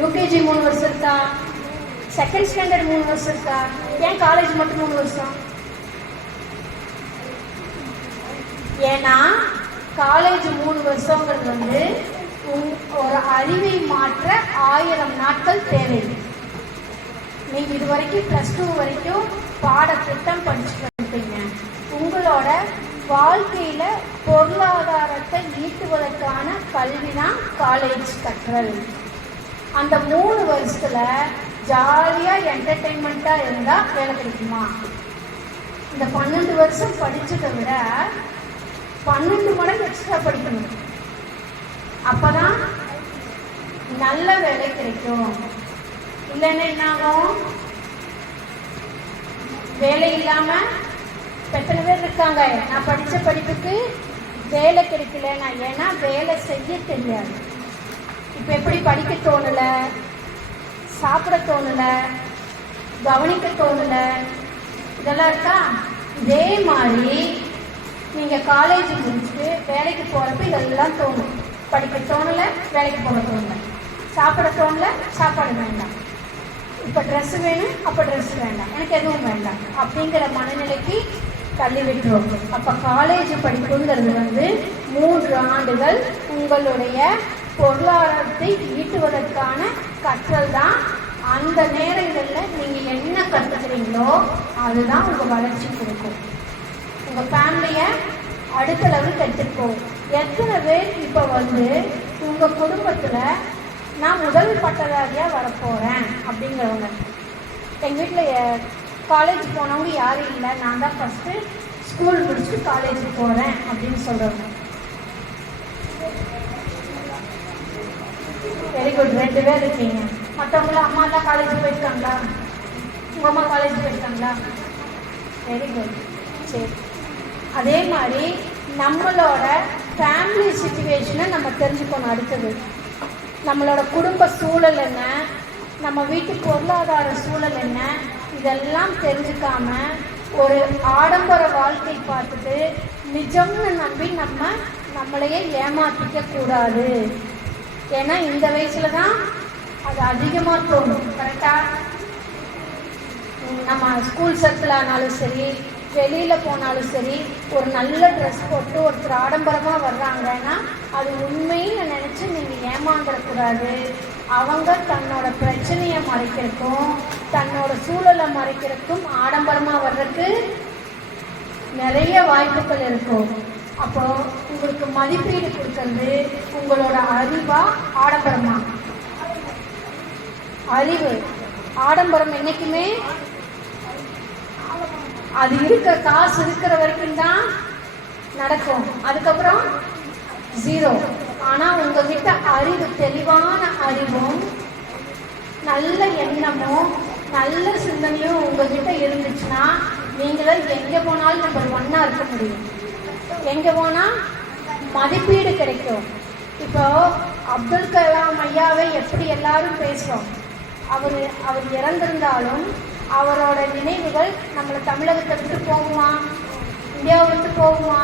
யூகேஜி 3 வருஷம் இருக்கா, செகண்ட் ஸ்டாண்டர்ட் 3 வருஷம் இருக்கா? ஏன் காலேஜ் மட்டும் 3 வருஷம்? ஏன்னா காலேஜ் 3 வருஷங்கிறது வந்து ஒரு அறிவை மாற்ற 1000 நாட்கள் தேவை. நீங்கள் இது வரைக்கும் +2 வரைக்கும் பாடத்திட்டம் படிச்சுட்டு வந்துட்டீங்க. உங்களோட வாழ்க்கையில் பொருளாதாரத்தை ஈட்டுவதற்கான கல்வி தான் காலேஜ் கற்றல். அந்த 3 வருஷத்தில் ஜாலியாக என்டர்டெயின்மெண்ட்டாக இருந்தால் வேலை கிடைக்குமா? இந்த 12 வருஷம் படித்ததை விட 12 மடங்கு எக்ஸ்ட்ரா படிக்கணும். அப்போதான் நல்ல வேலை கிடைக்கும். இல்லைன்னா என்ன ஆகும்? வேலை இல்லாமல் எத்தனை பேர் இருக்காங்க, நான் படித்த படிப்புக்கு வேலை கிடைக்கல, நான் ஏன்னா வேலை செய்ய தெரியாது. இப்போ எப்படி படிக்க தோணலை, சாப்பிட தோணலை, கவனிக்க தோணலை, இதெல்லாம் இருக்கா? இதே மாதிரி நீங்கள் காலேஜ் முடிச்சுட்டு வேலைக்கு போகிறப்ப இதெல்லாம் தோணும். படிக்க தோணலை, வேலைக்கு போக தோணலை, சாப்பிட தோணலை, சாப்பாடு வேண்டாம், இப்போ ட்ரெஸ்ஸு வேணும், அப்போ ட்ரெஸ் வேண்டாம், எனக்கு எதுவும் வேண்டாம் அப்படிங்கிற மனநிலைக்கு தள்ளி விட்டுரும். அப்போ காலேஜ் படிப்புங்கிறது வந்து 3 ஆண்டுகள் உங்களுடைய பொருளாதாரத்தை ஈட்டுவதற்கான கற்றல் தான். அந்த நேரங்களில் நீங்கள் என்ன கற்றுக்கிறீங்களோ அதுதான் உங்கள் வளர்ச்சி கொடுக்கும். உங்கள் ஃபேமிலியை அடுத்த லெவலுக்கு எடுத்துகிட்டு போகும். எத்தனை பேர் இப்போ வந்து உங்கள் குடும்பத்தில் நான் முதல் பட்டதாரியாக வரப்போகிறேன் அப்படிங்கிறவங்க? எங்கள் வீட்டில் காலேஜ் போனவங்க யாரும் இல்லை, நான் தான் ஃபஸ்ட்டு ஸ்கூல் முடிச்சுட்டு காலேஜுக்கு போகிறேன் அப்படின்னு சொல்கிறவங்க. வெரி குட், 2 பேர் இருக்கீங்க. மற்றவங்கள அம்மா தான் காலேஜ் போயிருக்காங்களா? உங்கள் அம்மா காலேஜ் போயிருக்காங்களா? Very good. சரி, அதே மாதிரி நம்மளோட ஃபேமிலி சிச்சுவேஷனை நம்ம தெரிஞ்சுக்கணும். அடுத்தது நம்மளோட குடும்ப சூழல் என்ன, நம்ம வீட்டு பொருளாதார சூழல் என்ன, இதெல்லாம் தெரிஞ்சுக்காம ஒரு ஆடம்பர வாழ்க்கை பார்த்துட்டு நிஜம்னு நம்பி நம்மளையே ஏமாற்றிக்க கூடாது. ஏன்னா இந்த வயசுல தான் அது அதிகமாக தோணும். கரெக்டாக நம்ம ஸ்கூல் சர்க்கிள் ஆனாலும் சரி, வெளியில் போனாலும் சரி, ஒரு நல்ல ட்ரெஸ் போட்டு ஒருத்தர் ஆடம்பரமாக வர்றாங்கன்னா அது உண்மைன்னு நினச்சி நீங்கள் ஏமாந்துடக்கூடாது. அவங்க தன்னோட பிரச்சனையை மறைக்கிறதுக்கும் தன்னோட சூழலை மறைக்கிறதுக்கும் ஆடம்பரமாக வர்றதுக்கு நிறைய வாய்ப்புகள் இருக்கும். அப்போ உங்களுக்கு மதிப்பீடு கொடுக்கறது உங்களோட அறிவா ஆடம்பரமா? அறிவு. ஆடம்பரம் என்னைக்குமே அது காசு இருக்கிற வரைக்கும் தான் நடக்கும், அதுக்கப்புறம் 0. ஆனால் உங்ககிட்ட அறிவு, தெளிவான அறிவும் நல்ல எண்ணமும் நல்ல சிந்தனையும் உங்ககிட்ட இருந்துச்சுன்னா நீங்களும் எங்கே போனாலும் நம்பர் 1 இருக்க முடியும். எங்கே போனால் மதிப்பீடு கிடைக்கும். இப்போ அப்துல் கலாம் ஐயாவை எப்படி எல்லாரும் பேசுகிறோம், அவர் இறந்திருந்தாலும் அவரோட நினைவுகள் நம்மளை தமிழகத்தை விட்டு போகுமா, இந்தியாவை விட்டு போகுமா?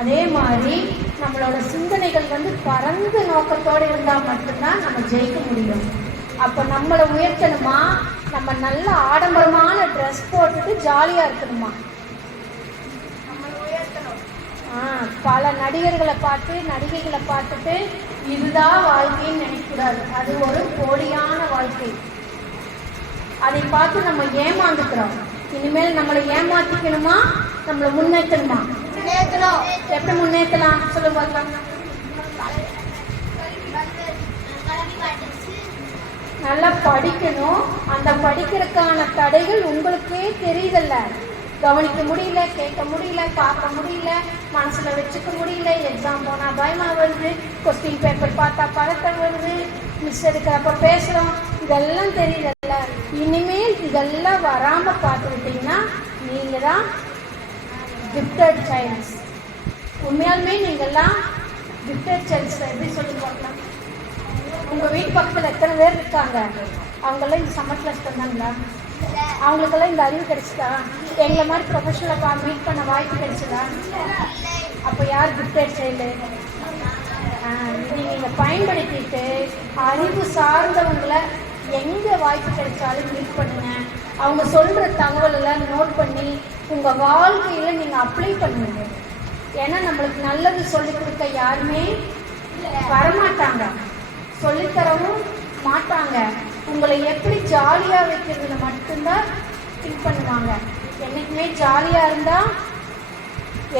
அதே மாதிரி நம்மளோட சிந்தனைகள் வந்து பரந்த நோக்கத்தோடு இருந்தால் மட்டும்தான் நம்ம ஜெயிக்க முடியும். அப்போ நம்மளை உயர்த்தணுமா, நம்ம நல்ல ஆடம்பரமான ட்ரெஸ் போட்டுட்டு ஜாலியாக இருக்கணுமா? பல நடிகர்களை பார்த்து நடிகைகளை பார்த்துட்டு இதுதான் வாழ்க்கைன்னு நினைக்கக்கூடாது. அது ஒரு போலியான வாழ்க்கை. அதை பார்த்து நம்ம ஏமாந்துக்கிறோம். இனிமேல் நம்மளை ஏமாத்திக்கணுமா, நம்மளை முன்னேற்றணுமா? எப்படி முன்னேற்றலாம் சொல்ல பார்க்கலாம். நல்லா படிக்கணும். அந்த படிக்கிறதுக்கான தடைகள் உங்களுக்கே தெரியுதல்ல. கவனிக்க முடியல, கேட்க முடியல, பார்க்க முடியல, மனசில் வச்சுக்க முடியல, எக்ஸாம் போனால் பயமாக வருது, கொஸ்டின் பேப்பர் பார்த்தா பதட்டம் வருது, மிஸ் எடுக்கிறப்ப பேசுகிறோம், இதெல்லாம் தெரியல. இனிமேல் இதெல்லாம் வராமல் பார்த்துக்கிட்டிங்கன்னா நீங்கள் தான் கிஃப்டட் சைல்ட்ஸ். உண்மையாலுமே நீங்கள்லாம் கிஃப்டட் சைல்ட்ஸ். எப்படி சொல்லி பார்க்கலாம்? உங்கள் வீட்டு பக்கத்தில் எத்தனை பேர் இருக்காங்க? அவங்கெல்லாம் இந்த சம்மர் கிளாஸ் பண்ணாங்களா? அவங்களுக்கெல்லாம் இந்த அறிவு கிடைச்சதா? எங்களை மாதிரி ப்ரொஃபஷனலாக மீட் பண்ண வாய்ப்பு கிடைச்சதா? அப்போ யார் கிஃப்டட் சைல்டு? நீங்கள் பயன்படுத்திட்டு அறிவு சார்ந்தவங்களை எங்கே வாய்ப்பு கிடைச்சாலும் மீட் பண்ணுங்க. அவங்க சொல்கிற தகவலெல்லாம் நோட் பண்ணி உங்கள் வாழ்க்கையில் நீங்கள் அப்ளை பண்ணுங்க. ஏன்னா நம்மளுக்கு நல்லது சொல்லிக் கொடுக்க யாருமே வரமாட்டாங்க, சொல்லித்தரவும் மாட்டாங்க. உங்களை எப்படி ஜாலியாக வைக்கிறதுல மட்டும்தான் திங்க் பண்ணுவாங்க. என்றைக்குமே ஜாலியாக இருந்தால்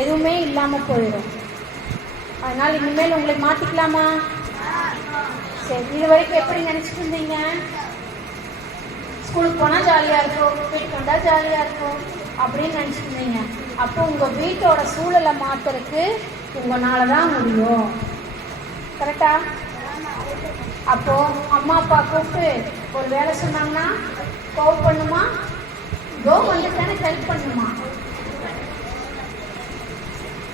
எதுவுமே இல்லாமல் போயிடும். அதனால் இனிமேல் உங்களை மாற்றிக்கலாமா? சரி, இது வரைக்கும் எப்படி நினச்சிட்டு இருந்தீங்க? ஸ்கூலுக்கு போனால் ஜாலியாக இருக்கும், வீட்டுக்கு வந்தால் ஜாலியாக இருக்கும் அப்படின்னு நினச்சிட்டு இருந்தீங்க. அப்போ உங்கள் வீட்டோட சூழலை மாற்றுறதுக்கு உங்களால் தான் முடியும். கரெக்டா? அப்போது அம்மா அப்பா கூப்பிட்டு ஒரு வேலை சொன்னாங்கன்னா கோவம் பண்ணுமா? வந்துட்டானே ஹெல்ப் பண்ணுமா?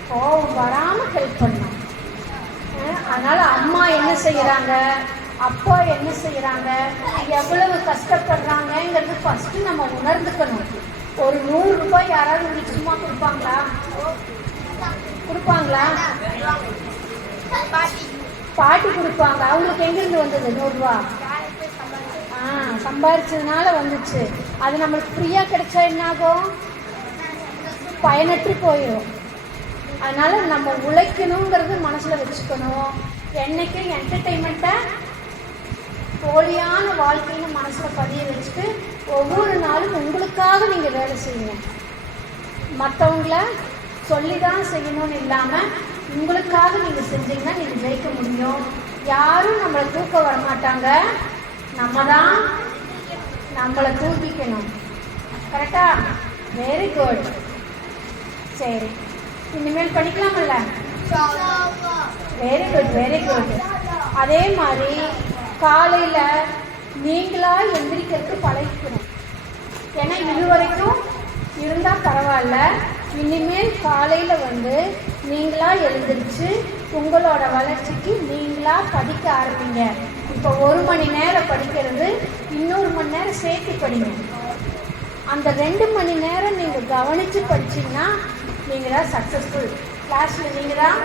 கோவம் வராமல் ஹெல்ப் பண்ணும். அதனால் அம்மா என்ன செய்கிறாங்க, அப்பா என்ன செய்கிறாங்க, எவ்வளவு கஷ்டப்படுறாங்கங்கிறது ஃபஸ்ட்டு நம்ம உணர்ந்துக்கணும். ஒரு 100 ரூபாய் யாராவது உங்களுக்கு சும்மா கொடுப்பாங்களா? பாட்டி கொடுப்பாங்க. அவங்களுக்கு எங்கேருந்து வந்தது 100 ரூபா? சம்பாரிச்சதுனால வந்துச்சு. அது நம்மளுக்கு ஃப்ரீயாக கிடைச்சா என்னாகும்? பயனற்று போயிடும். அதனால நம்ம உழைக்கணுங்கிறது மனசில் வச்சுக்கணும். என்னைக்கு என்டர்டெயின்மெண்ட்டை போலியான வாழ்க்கைன்னு மனசில் பதிய வச்சுட்டு ஒவ்வொரு நாளும் உங்களுக்காக நீங்கள் வேலை செய்யுங்க. மற்றவங்கள சொல்லி தான் செய்யணும்னு இல்லாமல் உங்களுக்காக நீங்கள் செஞ்சீங்கன்னா நீங்கள் ஜெயிக்க முடியும். யாரும் நம்மளை தூக்க வரமாட்டாங்க, நம்ம தான் நம்மளை தூக்கிக்கணும். கரெக்டா? Very good. சரி, இனிமேல் படிக்கலாமல்ல? Very good, very good. அதே மாதிரி காலையில் நீங்களா எந்திரிக்கிறதுக்கு பழகிக்கணும். ஏன்னா இது வரைக்கும் இருந்தால் பரவாயில்ல, இனிமேல் காலையில் நீங்களா எழுந்திரிச்சு உங்களோட வளர்ச்சிக்கு நீங்களா படிக்க ஆரம்பிங்க. இப்போ 1 மணி நேரம் படிக்கிறது, இன்னொரு மணி நேரம் சேர்த்து படிங்க. அந்த 2 மணி நேரம் நீங்கள் கவனித்து படிச்சிங்கன்னா நீங்கள் தான் சக்ஸஸ்ஃபுல். கிளாஸில் நீங்கள் தான்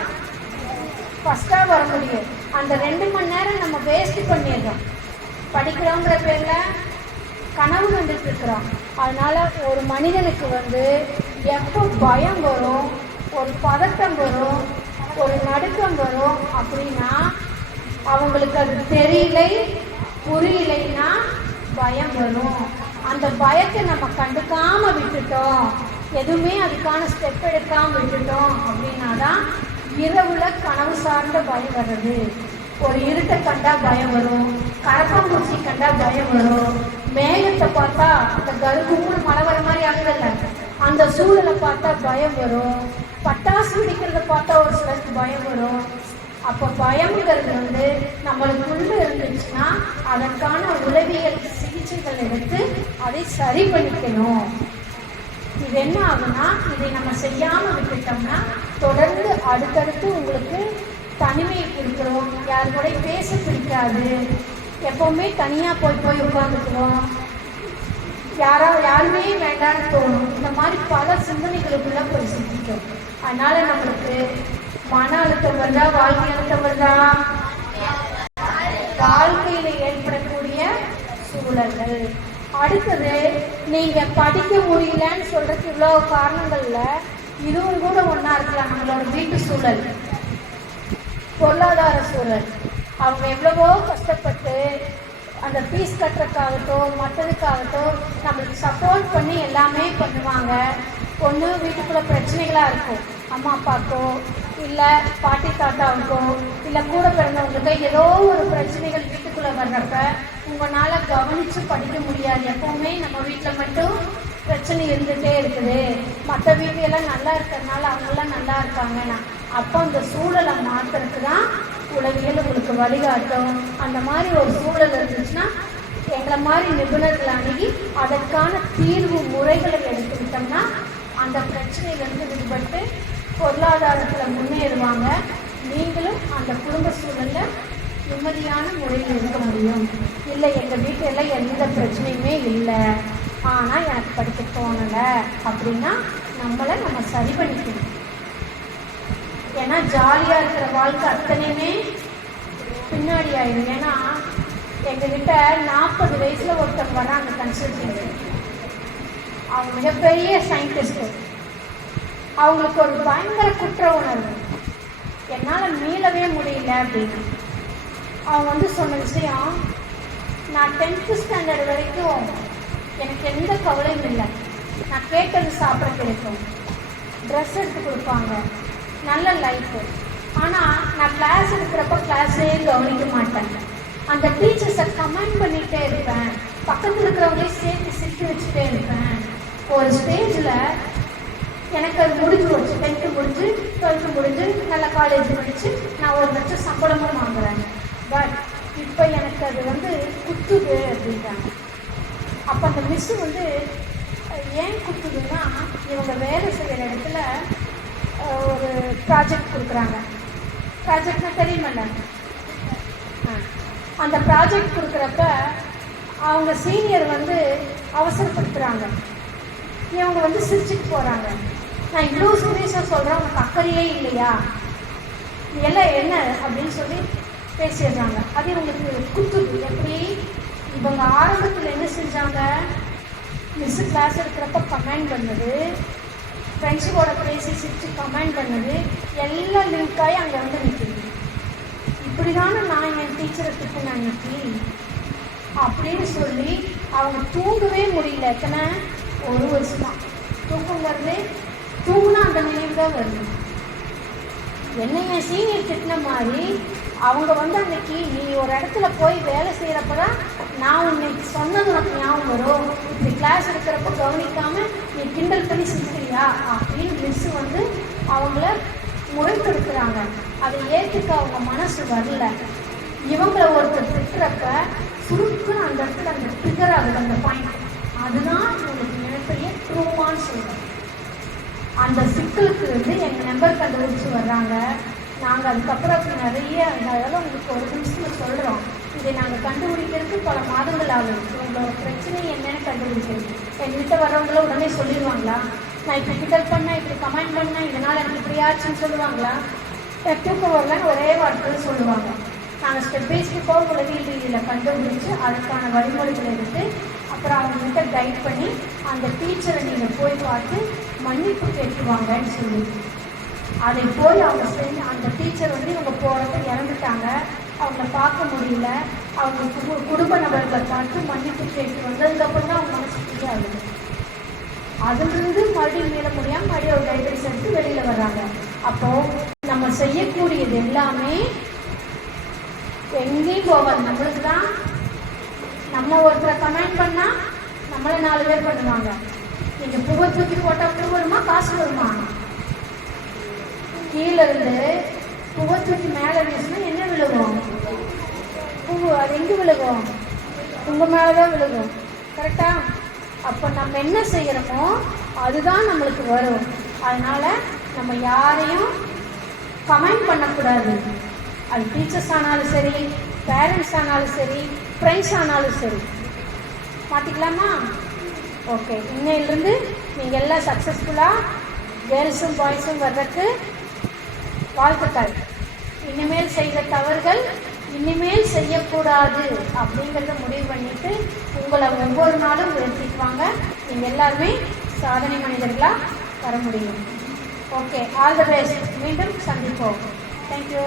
ஃபஸ்ட்டாக வர முடியும். அந்த 2 மணி நேரம் நம்ம வேஸ்ட் பண்ணிடுறோம். படிக்கிறோங்கிற பேரில் கனவு கண்டுட்டு இருக்கிறோம். அதனால் ஒரு மனிதனுக்கு எப்போ பயம் வரும், ஒரு பதட்டம் வரும், ஒரு நடுக்கம் வரும் அப்படின்னா அவங்களுக்கு அது தெரியலை, புரியலைன்னா பயம் வரும். அந்த பயத்தை நம்ம கண்டுக்காமல் விட்டுட்டோம், எதுவுமே அதுக்கான ஸ்டெப் எடுக்காமல் விட்டுட்டோம் அப்படின்னா தான் இரவுல கனவு சார்ந்த பயம் வர்றது. ஒரு இருட்டை கண்டா பயம் வரும், கரப்பாம்பூச்சி கண்டா பயம் வரும், மேகத்தை பார்த்தா அந்த கருப்பு மழை வர மாதிரி ஆகுதல்ல, அந்த சூழலை பார்த்தா பயம் வரும், பட்டாசு வெடிக்கிறத பார்த்தா ஒரு சிலருக்கு பயம் வரும். அப்போ பயம்ங்கிறது நம்மளுக்குள்ள இருந்துச்சுன்னா அதற்கான உளவியல் சிகிச்சைகள் எடுத்து அதை சரி பண்ணிக்கணும். இது என்ன ஆகுனா, இதை நம்ம செய்யாமல் விட்டுட்டோம்னா தொடர்ந்து அடுத்தடுத்து உங்களுக்கு தனிமையை கொடுக்குறோம், யாரு கூட பேச பிடிக்காது, எப்போவுமே தனியாக போய் உட்காந்துக்கிறோம், யாருமே வேண்டான்னு தோணும். இந்த மாதிரி பல சிந்தனைகளுக்குள்ள போய் சிந்திக்கும். அதனால நம்மளுக்கு மன அழுத்தம் வருதா, வாழ்க்கை அழுத்தம் வருதா? வாழ்க்கையில் ஏற்படக்கூடிய சூழல்கள். அடுத்தது, நீங்கள் படிக்க முடியலன்னு சொல்கிறதுக்கு இவ்வளோ காரணங்கள்ல இதுவும் கூட ஒன்றா இருக்கலாம். நம்மளோட வீட்டு சூழல், பொருளாதார சூழல். அவங்க எவ்வளவோ கஷ்டப்பட்டு அந்த ஃபீஸ் கட்டுறதுக்காகட்டும் மற்றதுக்காகட்டும் நம்மளுக்கு சப்போர்ட் பண்ணி எல்லாமே பண்ணுவாங்க. ஒன்று வீட்டுக்குள்ளே பிரச்சனைகளாக இருக்கும், அம்மா அப்பாக்கோ இல்லை பாட்டி தாத்தாவுக்கோ இல்லை கூட பிறந்தவங்களுக்கோ ஏதோ ஒரு பிரச்சனைகள் வீட்டுக்குள்ளே வர்றப்ப உங்களால் கவனித்து படிக்க முடியாது. எப்போவுமே நம்ம வீட்டில் மட்டும் பிரச்சனை இருந்துகிட்டே இருக்குது, மற்ற வீட்டையெல்லாம் நல்லா இருக்கிறதுனால அவங்கெல்லாம் நல்லா இருக்காங்கன்னா, அப்போ அந்த சூழலை மாற்றுறதுக்கு தான் உளவியல் உங்களுக்கு வழிகாட்டும். அந்த மாதிரி ஒரு சூழல் இருந்துச்சுன்னா எங்களை மாதிரி நிபுணர்கள் அணுகி அதற்கான தீர்வு முறைகளை எடுத்துக்கிட்டோம்னா அந்த பிரச்சனையிலேருந்து விடுபட்டு பொருளாதாரத்தில் முன்னேறுவாங்க. நீங்களும் அந்த குடும்ப சூழலில் நிம்மதியான முறையில் இருக்க முடியும். இல்லை எங்கள் வீட்டிலெல்லாம் எந்த பிரச்சனையுமே இல்லை, ஆனால் எனக்கு படிக்க தோணலை அப்படின்னா நம்ம சரி பண்ணிக்கணும். ஏன்னா ஜாலியாக இருக்கிற வாழ்க்கை அத்தனையுமே பின்னாடி ஆயிடும். ஏன்னா எங்ககிட்ட 40 வயசில் ஒருத்தர் வராங்க கன்சல்டிங். அவங்க மிகப்பெரிய சயின்டிஸ்ட்டு. அவங்களுக்கு ஒரு பயங்கர குற்ற உணர்வு, என்னால் மீளவே முடியல அப்படின்னு. அவங்க சொன்ன விஷயம், நான் 10th ஸ்டாண்டர்ட் வரைக்கும் எனக்கு எந்த கவலையும் இல்லை, நான் கேட்டது சாப்பிட கிடைக்கும், ட்ரெஸ் எடுத்து கொடுப்பாங்க, நல்ல லைஃபு. ஆனால் நான் கிளாஸ் எடுக்கிறப்ப கிளாஸே கவனிக்க மாட்டேன். அந்த டீச்சர்ஸை கமெண்ட் பண்ணிகிட்டே இருப்பேன், பக்கத்தில் இருக்கிறவங்களே சேர்த்து சிரிக்க வச்சுட்டே இருப்பேன். ஒரு ஸ்டேஜில் எனக்கு அது முடிஞ்சு போச்சு. 10th முடிஞ்சு 12th முடிஞ்சு நல்ல காலேஜ் படித்து நான் 1 லட்சம் சம்பளமும் வாங்குறேன். பட் இப்போ எனக்கு அது குத்துது அப்படின்றாங்க. அப்போ அந்த மிஸ்ஸு ஏன் குத்துதுன்னா, இவங்க வேலை செய்கிற இடத்துல ஒரு ப்ராஜெக்ட் கொடுக்குறாங்க. ப்ராஜெக்ட்னா தெரியுமில்ல, அந்த ப்ராஜெக்ட் கொடுக்குறப்ப அவங்க சீனியர் அவசரப்படுத்துகிறாங்க. இவங்க சிரிச்சுட்டு போகிறாங்க. நான் இவ்வளோ சீரியஸாக சொல்கிறேன், உனக்கு அக்கறையே இல்லையா, எல்லாம் என்ன அப்படின்னு சொல்லி பேசிடுறாங்க. அது இவங்களுக்கு குத்துது. எப்படி இவங்க ஆரம்பத்தில் என்ன செஞ்சாங்க, மிஸ்ஸு கிளாஸ் எடுக்கிறப்ப கமெண்ட் பண்ணது, ஃப்ரெண்ட்ஸுக்கோட பேசி சிரிச்சு கமெண்ட் பண்ணது எல்லாம் லிங்க் ஆகி அங்கே நிற்கிது. இப்படி தானே நான் என் டீச்சரை திட்டினேன் அன்னைக்கு அப்படின்னு சொல்லி அவங்க தூங்கவே முடியல. எத்தனை 1 வருஷமா தூங்குங்கிறது, தூங்குனா அந்த நினைவு தான் வருது. என்ன என் சீனியர் திட்டின மாதிரி அவங்க அன்னைக்கு நீ ஒரு இடத்துல போய் வேலை செய்கிறப்ப தான் நான் உன்னைக்கு சொன்னது உனக்கு ஞாபகம் வரும், இப்படி கிளாஸ் எடுக்கிறப்ப கவனிக்காமல் நீ கிண்டல் பண்ணி செஞ்சுக்கிறியா அப்படின்னு மிஸ்ஸு அவங்கள முறைப்படுத்துகிறாங்க. அதை ஏற்றுக்க அவங்க மனசு வரல. இவங்களை ஒருத்தர் திட்டுறப்ப சுருக்குன்னு அந்த இடத்துல அந்த ட்ரிகர் ஆகுது அந்த பாயிண்ட். அதுதான் இவங்களுக்கு மிகப்பெரிய ட்ரூமான்னு சொல்கிறோம். அந்த சிக்கலுக்கு எங்கள் நம்பர் கண்டுபிடிச்சி வர்றாங்க. நாங்கள் அதுக்கப்புறம் நிறைய அதெல்லாம் உங்களுக்கு 1 நிமிஷத்தில் சொல்கிறோம். இதை நாங்கள் கண்டுபிடிக்கிறதுக்கு பல மாதங்கள் ஆகுது. உங்களோட பிரச்சனை என்னென்னு கண்டுபிடிக்கிறது. எங்கள்கிட்ட வர்றவங்கள உடனே சொல்லிடுவாங்களா, நான் இப்படி கிண்டல் பண்ணேன், இப்படி கமெண்ட் பண்ணேன், இதனால் எனக்கு இப்படி ஆச்சுன்னு சொல்லுவாங்களா? தூக்கம் வரலன்னு ஒரே வார்த்தையில் சொல்லுவாங்க. நாங்கள் ஸ்டெப் பை ஸ்டெப்பாக உளவியல் ரீதியில் கண்டுபிடிச்சி அதுக்கான வழிமுறைகளை எடுத்து அப்புறம் அவங்ககிட்ட கைட் பண்ணி அந்த டீச்சரை நீங்கள் போய் பார்த்து மன்னிப்பு கேட்டுவாங்கன்னு சொல்லி அதை போய் அவங்க செஞ்சு அந்த டீச்சர் இவங்க போகிறப்ப இறந்துட்டாங்க. அவங்கள பார்க்க முடியல. அவங்க குடும்ப நபர்களை பார்த்து மன்னிப்பு கேட்டு வந்ததுக்கப்புறம் தான் அவங்க மனசு புரியாது. அதுலேருந்து மறுபடியும் மீள முடியாமல் மறுபடியும் ஒரு கைடன்ஸ் எடுத்து வெளியில் வர்றாங்க. அப்போது நம்ம செய்யக்கூடியது எல்லாமே எங்கேயும் போவாது. நம்மளுக்கு தான் நம்ம ஒருத்தரை கமெண்ட் பண்ணால் நம்மளை 4 பேர் பண்ணுவாங்க. நீங்கள் பூவை தூக்கி போட்டால் பூ வருமா, காசு வருமா? கீழே இருந்து பூவை தூக்கி மேலே வீசினா என்ன விழுகும்? பூ. அது எங்கே விழுகும்? உங்கள் மேலே தான் விழுகும். கரெக்டா? அப்போ நம்ம என்ன செய்கிறோமோ அதுதான் நம்மளுக்கு வரும். அதனால் நம்ம யாரையும் கமெண்ட் பண்ணக்கூடாது. அது டீச்சர்ஸ் ஆனாலும் சரி, பேரண்ட்ஸ் ஆனாலும் சரி, ஃப்ரெண்ட்ஸ் ஆனாலும் சரி. மாற்றிக்கலாமா? ஓகே. இன்னையிலிருந்து நீங்கள் எல்லாம் சக்ஸஸ்ஃபுல்லாக கேர்ள்ஸும் பாய்ஸும் வர்றதுக்கு வாழ்த்துக்கள். இனிமேல் செய்த தவறுகள் இனிமேல் செய்யக்கூடாது அப்படிங்கிறத முடிவு பண்ணிட்டு உங்களை ஒவ்வொரு நாளும் உயர்த்திக்குவாங்க. நீங்கள் எல்லாருமே சாதனை மனிதர்களாக வர முடியும். Okay, all the best. மீண்டும் சந்திப்போம். தேங்க்யூ.